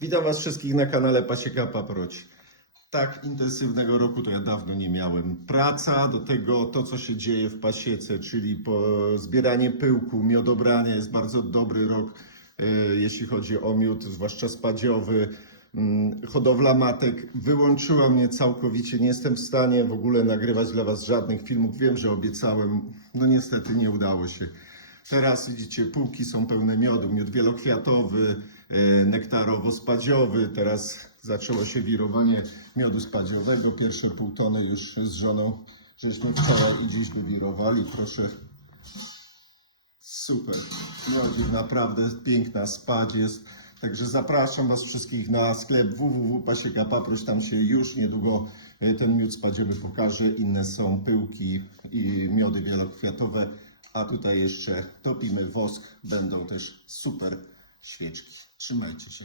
Witam Was wszystkich na kanale Pasieka Paproć. Tak intensywnego roku to ja dawno nie miałem. Praca, do tego to, co się dzieje w pasiece, czyli zbieranie pyłku, miodobranie jest bardzo dobry rok, e, jeśli chodzi o miód, zwłaszcza spadziowy. Mm, Hodowla matek wyłączyła mnie całkowicie. Nie jestem w stanie w ogóle nagrywać dla Was żadnych filmów. Wiem, że obiecałem. No niestety nie udało się. Teraz widzicie, półki są pełne miodu, miód wielokwiatowy, e, nektarowo-spadziowy. Teraz zaczęło się wirowanie miodu spadziowego. Pierwsze pół tony już z żoną żeśmy wczoraj i dziś wywirowali. Proszę. Super. Miodzik naprawdę piękna spadź jest. Także zapraszam Was wszystkich na sklep www.pasieka Paproś. Tam się już niedługo e, ten miód spadziowy pokaże. Inne są pyłki i miody wielokwiatowe. A tutaj jeszcze topimy wosk. Będą też super świeczki. Trzymajcie się.